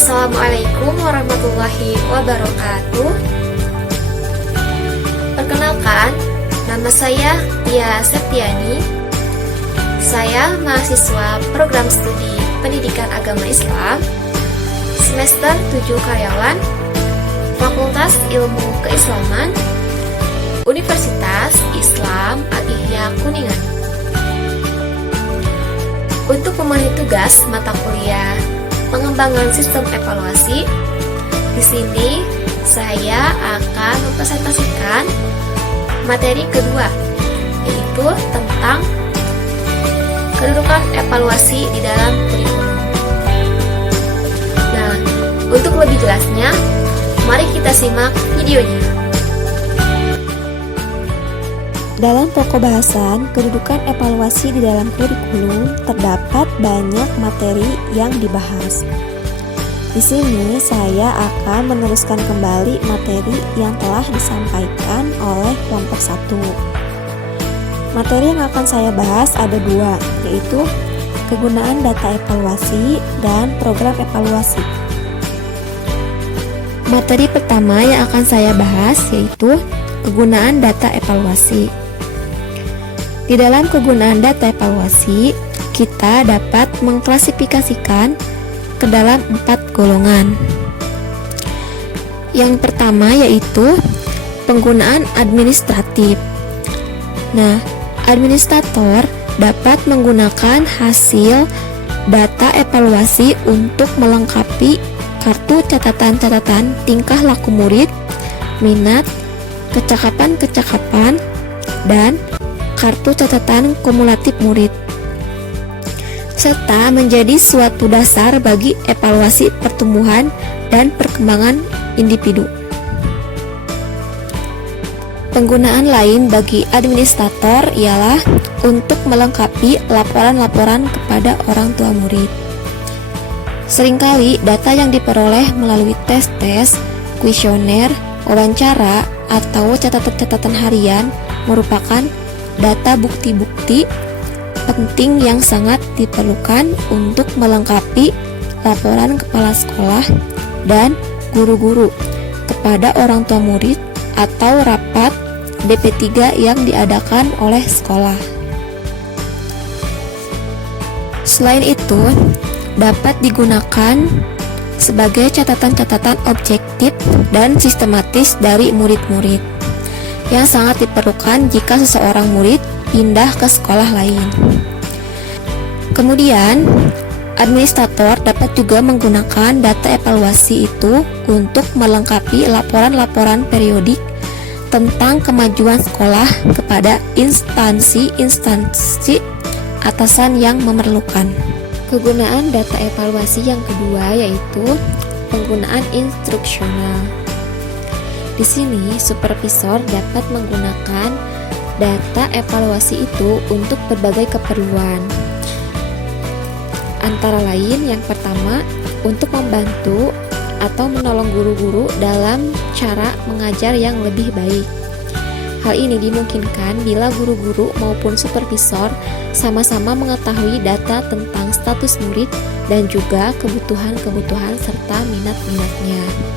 Assalamualaikum warahmatullahi wabarakatuh. Perkenalkan, nama saya Tia Septiani. Saya mahasiswa program studi Pendidikan Agama Islam semester 7 karyawan Fakultas Ilmu Keislaman Universitas Islam Al-Ihya Kuningan. Untuk memenuhi tugas mata kuliah pengembangan sistem evaluasi, di sini saya akan mempresentasikan materi kedua, yaitu tentang kedudukan evaluasi di dalam kurikulum. Nah, untuk lebih jelasnya, mari kita simak videonya. Dalam pokok bahasan, kedudukan evaluasi di dalam kurikulum terdapat banyak materi yang dibahas. Di sini saya akan meneruskan kembali materi yang telah disampaikan oleh kelompok 1. Materi yang akan saya bahas ada dua, yaitu kegunaan data evaluasi dan program evaluasi. Materi pertama yang akan saya bahas yaitu kegunaan data evaluasi. Di dalam kegunaan data evaluasi, kita dapat mengklasifikasikan ke dalam 4 golongan. Yang pertama yaitu penggunaan administratif. Nah, administrator dapat menggunakan hasil data evaluasi untuk melengkapi kartu catatan-catatan tingkah laku murid, minat, kecakapan-kecakapan, dan kartu catatan kumulatif murid, serta menjadi suatu dasar bagi evaluasi pertumbuhan dan perkembangan individu. Penggunaan lain bagi administrator ialah untuk melengkapi laporan-laporan kepada orang tua murid. Seringkali data yang diperoleh melalui tes-tes, kuesioner, wawancara, atau catatan-catatan harian merupakan data bukti-bukti penting yang sangat diperlukan untuk melengkapi laporan kepala sekolah dan guru-guru kepada orang tua murid atau rapat DP3 yang diadakan oleh sekolah. Selain itu, dapat digunakan sebagai catatan-catatan objektif dan sistematis dari murid-murid yang sangat diperlukan jika seseorang murid pindah ke sekolah lain. Kemudian, administrator dapat juga menggunakan data evaluasi itu untuk melengkapi laporan-laporan periodik tentang kemajuan sekolah kepada instansi-instansi atasan yang memerlukan. Kegunaan data evaluasi yang kedua yaitu penggunaan instruksional. Di sini, supervisor dapat menggunakan data evaluasi itu untuk berbagai keperluan. Antara lain, yang pertama, untuk membantu atau menolong guru-guru dalam cara mengajar yang lebih baik. Hal ini dimungkinkan bila guru-guru maupun supervisor sama-sama mengetahui data tentang status murid dan juga kebutuhan-kebutuhan serta minat-minatnya.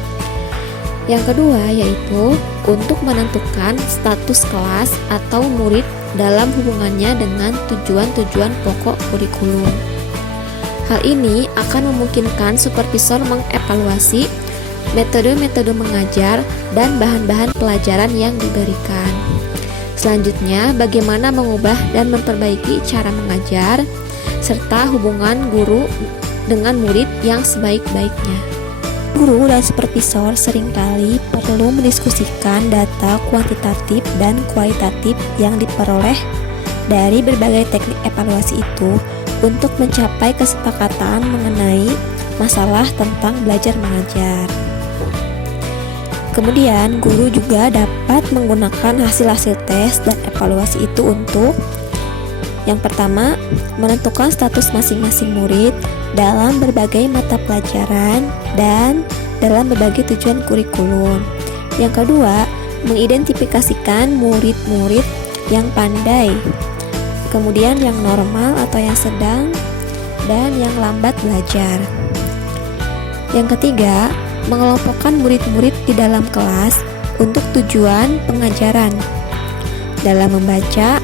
Yang kedua yaitu untuk menentukan status kelas atau murid dalam hubungannya dengan tujuan-tujuan pokok kurikulum. Hal ini akan memungkinkan supervisor mengevaluasi metode-metode mengajar dan bahan-bahan pelajaran yang diberikan. Selanjutnya, bagaimana mengubah dan memperbaiki cara mengajar serta hubungan guru dengan murid yang sebaik-baiknya. Guru dan supervisor seringkali perlu mendiskusikan data kuantitatif dan kualitatif yang diperoleh dari berbagai teknik evaluasi itu untuk mencapai kesepakatan mengenai masalah tentang belajar mengajar. Kemudian, guru juga dapat menggunakan hasil-hasil tes dan evaluasi itu untuk yang pertama, menentukan status masing-masing murid dalam berbagai mata pelajaran dan dalam berbagai tujuan kurikulum. Yang kedua, mengidentifikasikan murid-murid yang pandai, kemudian yang normal atau yang sedang, dan yang lambat belajar. Yang ketiga, mengelompokkan murid-murid di dalam kelas untuk tujuan pengajaran dalam membaca,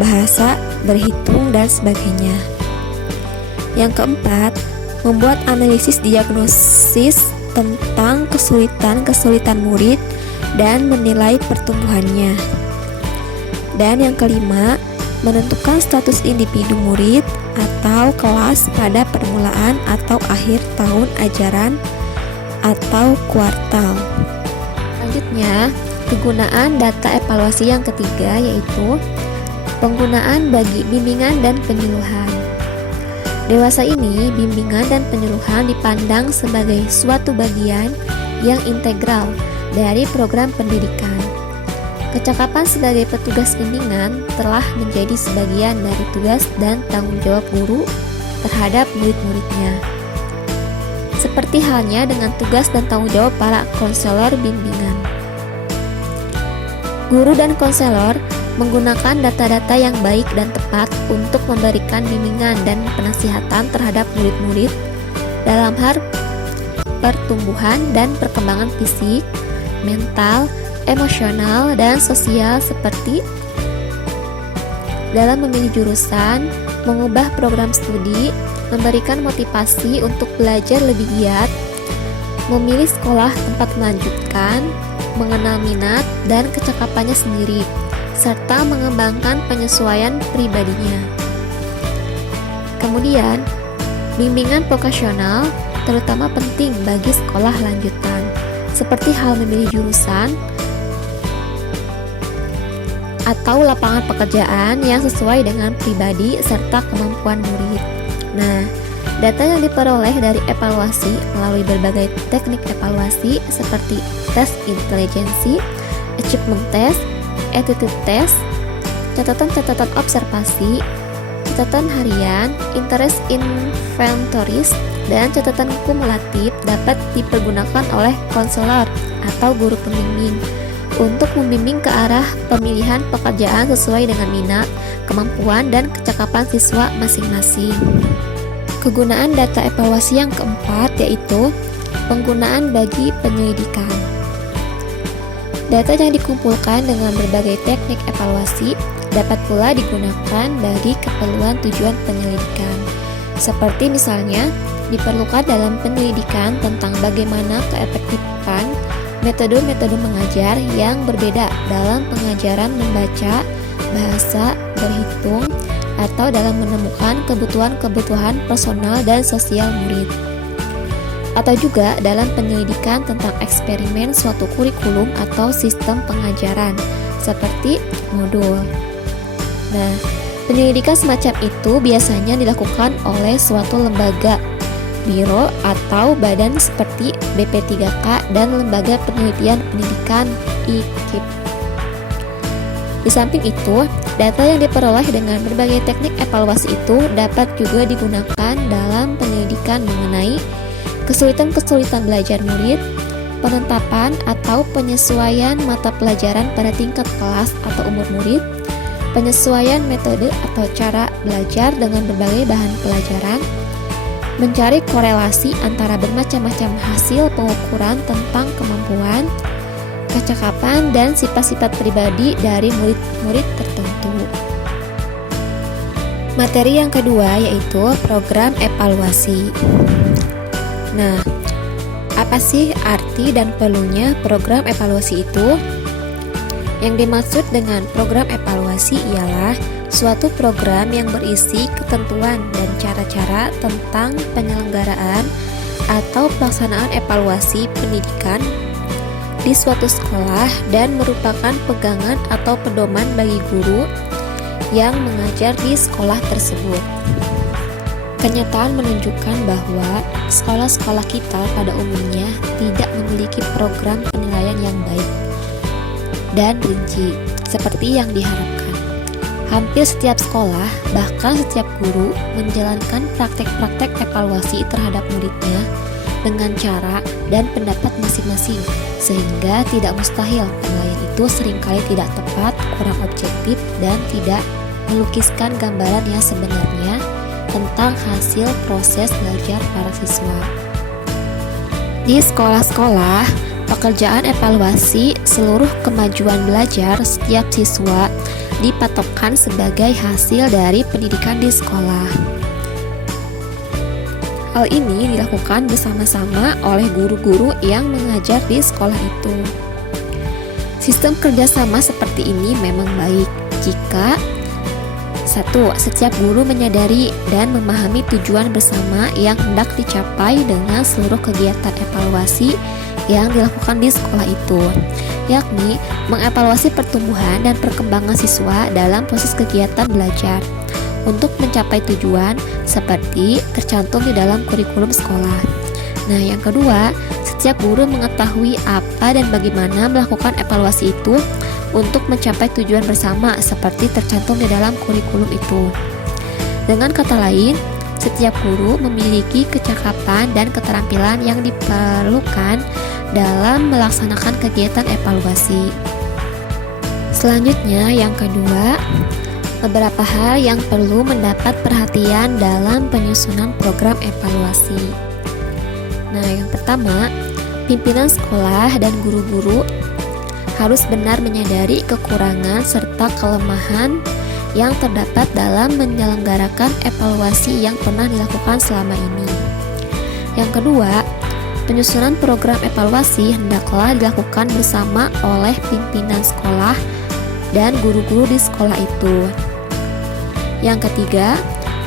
bahasa, berhitung, dan sebagainya. Yang keempat, membuat analisis diagnosis tentang kesulitan-kesulitan murid dan menilai pertumbuhannya. Dan yang kelima, menentukan status individu murid atau kelas pada permulaan atau akhir tahun ajaran atau kuartal. Selanjutnya, kegunaan data evaluasi yang ketiga yaitu penggunaan bagi bimbingan dan penyuluhan. Dewasa ini, bimbingan dan penyuluhan dipandang sebagai suatu bagian yang integral dari program pendidikan. Kecakapan sebagai petugas bimbingan telah menjadi sebagian dari tugas dan tanggung jawab guru terhadap murid-muridnya. Seperti halnya dengan tugas dan tanggung jawab para konselor bimbingan. Guru dan konselor menggunakan data-data yang baik dan tepat untuk memberikan bimbingan dan penasihatan terhadap murid-murid dalam hal pertumbuhan dan perkembangan fisik, mental, emosional, dan sosial seperti dalam memilih jurusan, mengubah program studi, memberikan motivasi untuk belajar lebih giat, memilih sekolah tempat melanjutkan, mengenal minat dan kecakapannya sendiri, serta mengembangkan penyesuaian pribadinya. Kemudian, bimbingan vokasional terutama penting bagi sekolah lanjutan, seperti hal memilih jurusan atau lapangan pekerjaan yang sesuai dengan pribadi serta kemampuan murid. Nah, data yang diperoleh dari evaluasi melalui berbagai teknik evaluasi seperti tes intelijensi, achievement test, attitude test, catatan-catatan observasi, catatan harian, interest inventories, dan catatan kumulatif dapat dipergunakan oleh konselor atau guru pembimbing untuk membimbing ke arah pemilihan pekerjaan sesuai dengan minat, kemampuan, dan kecakapan siswa masing-masing. Kegunaan data evaluasi yang keempat yaitu penggunaan bagi penyelidikan. Data yang dikumpulkan dengan berbagai teknik evaluasi dapat pula digunakan bagi keperluan tujuan penyelidikan. Seperti misalnya, diperlukan dalam penyelidikan tentang bagaimana keefektifan metode-metode mengajar yang berbeda dalam pengajaran membaca, bahasa, berhitung, atau dalam menemukan kebutuhan-kebutuhan personal dan sosial murid. Atau juga dalam penyelidikan tentang eksperimen suatu kurikulum atau sistem pengajaran, seperti modul. Nah, penyelidikan semacam itu biasanya dilakukan oleh suatu lembaga, biro, atau badan seperti BP3K dan Lembaga Penelitian Pendidikan IKIP. Di samping itu, data yang diperoleh dengan berbagai teknik evaluasi itu dapat juga digunakan dalam penyelidikan mengenai kesulitan-kesulitan belajar murid, penetapan atau penyesuaian mata pelajaran pada tingkat kelas atau umur murid, penyesuaian metode atau cara belajar dengan berbagai bahan pelajaran, mencari korelasi antara bermacam-macam hasil pengukuran tentang kemampuan, kecakapan, dan sifat-sifat pribadi dari murid-murid tertentu. Materi yang kedua yaitu program evaluasi. Nah, apa sih arti dan perlunya program evaluasi itu? Yang dimaksud dengan program evaluasi ialah suatu program yang berisi ketentuan dan cara-cara tentang penyelenggaraan atau pelaksanaan evaluasi pendidikan di suatu sekolah dan merupakan pegangan atau pedoman bagi guru yang mengajar di sekolah tersebut. Kenyataan menunjukkan bahwa sekolah-sekolah kita pada umumnya tidak memiliki program penilaian yang baik dan rinci seperti yang diharapkan. Hampir setiap sekolah, bahkan setiap guru menjalankan praktek-praktek evaluasi terhadap muridnya dengan cara dan pendapat masing-masing, sehingga tidak mustahil penilaian itu seringkali tidak tepat, kurang objektif, dan tidak melukiskan gambaran yang sebenarnya tentang hasil proses belajar para siswa. Di sekolah-sekolah, pekerjaan evaluasi seluruh kemajuan belajar setiap siswa dipatokkan sebagai hasil dari pendidikan di sekolah. Hal ini dilakukan bersama-sama oleh guru-guru yang mengajar di sekolah itu. Sistem kerjasama seperti ini memang baik jika 1. Setiap guru menyadari dan memahami tujuan bersama yang hendak dicapai dengan seluruh kegiatan evaluasi yang dilakukan di sekolah itu, yakni mengevaluasi pertumbuhan dan perkembangan siswa dalam proses kegiatan belajar untuk mencapai tujuan seperti tercantum di dalam kurikulum sekolah. Nah, yang kedua, setiap guru mengetahui apa dan bagaimana melakukan evaluasi itu untuk mencapai tujuan bersama seperti tercantum di dalam kurikulum itu. Dengan kata lain, setiap guru memiliki kecakapan dan keterampilan yang diperlukan dalam melaksanakan kegiatan evaluasi. Selanjutnya, yang kedua, beberapa hal yang perlu mendapat perhatian dalam penyusunan program evaluasi. Nah, yang pertama, pimpinan sekolah dan guru-guru harus benar menyadari kekurangan serta kelemahan yang terdapat dalam menyelenggarakan evaluasi yang pernah dilakukan selama ini. Yang kedua, penyusunan program evaluasi hendaklah dilakukan bersama oleh pimpinan sekolah dan guru-guru di sekolah itu. Yang ketiga,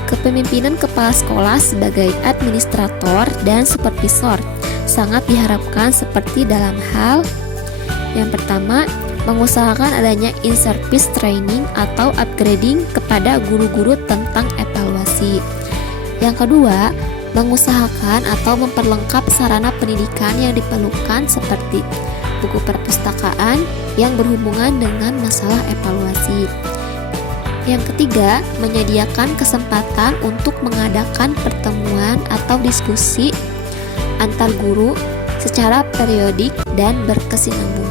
kepemimpinan kepala sekolah sebagai administrator dan supervisor sangat diharapkan seperti dalam hal yang pertama, mengusahakan adanya in-service training atau upgrading kepada guru-guru tentang evaluasi. Yang kedua, mengusahakan atau memperlengkap sarana pendidikan yang diperlukan seperti buku perpustakaan yang berhubungan dengan masalah evaluasi. Yang ketiga, menyediakan kesempatan untuk mengadakan pertemuan atau diskusi antar guru secara periodik dan berkesinambungan.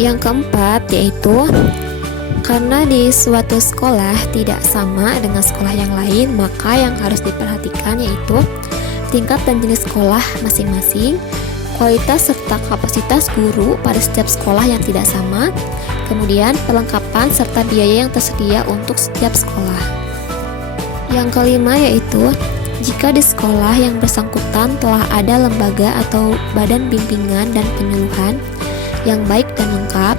Yang keempat yaitu karena di suatu sekolah tidak sama dengan sekolah yang lain, maka yang harus diperhatikan yaitu tingkat dan jenis sekolah masing-masing, kualitas serta kapasitas guru pada setiap sekolah yang tidak sama, kemudian perlengkapan serta biaya yang tersedia untuk setiap sekolah. Yang kelima yaitu jika di sekolah yang bersangkutan telah ada lembaga atau badan bimbingan dan penyuluhan yang baik dan lengkap,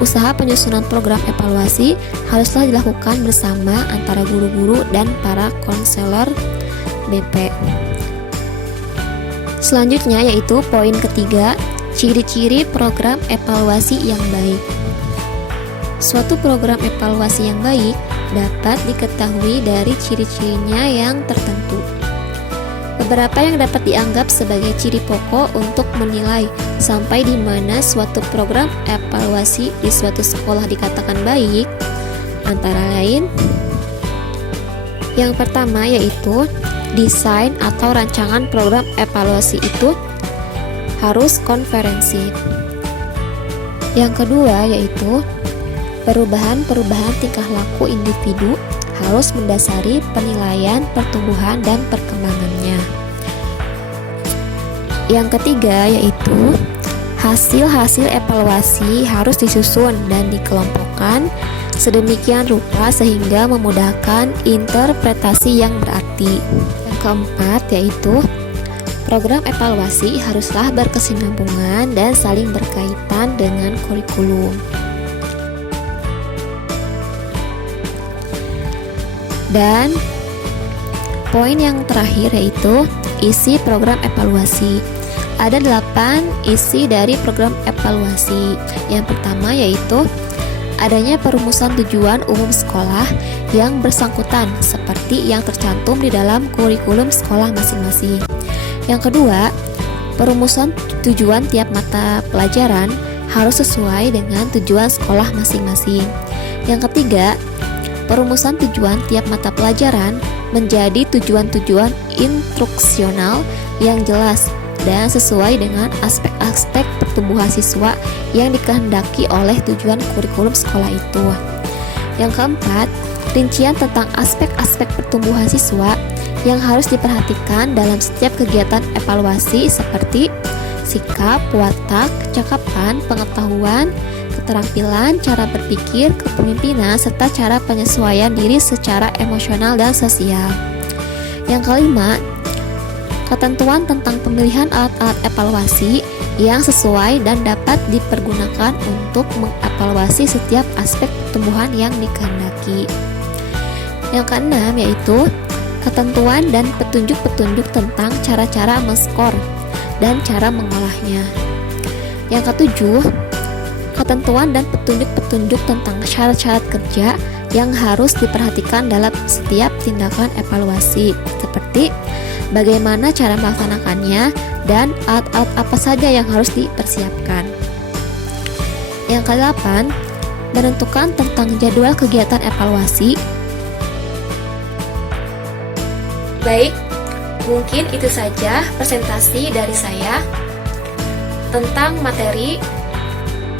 usaha penyusunan program evaluasi haruslah dilakukan bersama antara guru-guru dan para konselor BP. Selanjutnya yaitu poin ketiga, ciri-ciri program evaluasi yang baik. Suatu program evaluasi yang baik dapat diketahui dari ciri-cirinya yang tertentu. Beberapa yang dapat dianggap sebagai ciri pokok untuk menilai sampai di mana suatu program evaluasi di suatu sekolah dikatakan baik, antara lain yang pertama yaitu desain atau rancangan program evaluasi itu harus konferensi. Yang kedua yaitu perubahan-perubahan tingkah laku individu harus mendasari penilaian pertumbuhan dan perkembangannya. Yang ketiga yaitu hasil-hasil evaluasi harus disusun dan dikelompokkan sedemikian rupa sehingga memudahkan interpretasi yang berarti. Yang keempat yaitu program evaluasi haruslah berkesinambungan dan saling berkaitan dengan kurikulum. Dan poin yang terakhir yaitu isi program evaluasi. Ada 8 isi dari program evaluasi. Yang pertama yaitu adanya perumusan tujuan umum sekolah yang bersangkutan seperti yang tercantum di dalam kurikulum sekolah masing-masing. Yang kedua, perumusan tujuan tiap mata pelajaran harus sesuai dengan tujuan sekolah masing-masing. Yang ketiga, perumusan tujuan tiap mata pelajaran menjadi tujuan-tujuan instruksional yang jelas dan sesuai dengan aspek-aspek pertumbuhan siswa yang dikehendaki oleh tujuan kurikulum sekolah itu. Yang keempat, rincian tentang aspek-aspek pertumbuhan siswa yang harus diperhatikan dalam setiap kegiatan evaluasi seperti sikap, watak, kecakapan, pengetahuan, keterampilan, cara berpikir, kepemimpinan, serta cara penyesuaian diri secara emosional dan sosial. Yang kelima, ketentuan tentang pemilihan alat-alat evaluasi yang sesuai dan dapat dipergunakan untuk mengevaluasi setiap aspek pertumbuhan yang dikehendaki. Yang keenam yaitu ketentuan dan petunjuk-petunjuk tentang cara-cara men-skor dan cara mengolahnya. Yang ketujuh, ketentuan dan petunjuk-petunjuk tentang syarat-syarat kerja yang harus diperhatikan dalam setiap tindakan evaluasi, seperti bagaimana cara melaksanakannya dan alat-alat apa saja yang harus dipersiapkan. Yang kedelapan, menentukan tentang jadwal kegiatan evaluasi. Baik, mungkin itu saja presentasi dari saya tentang materi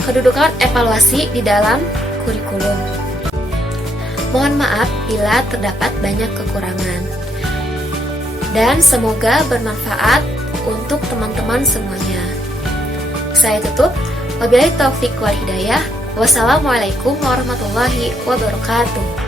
kedudukan evaluasi di dalam kurikulum. Mohon maaf bila terdapat banyak kekurangan. Dan semoga bermanfaat untuk teman-teman semuanya. Saya tutup. Wabillahi taufik wal hidayah. Wassalamualaikum warahmatullahi wabarakatuh.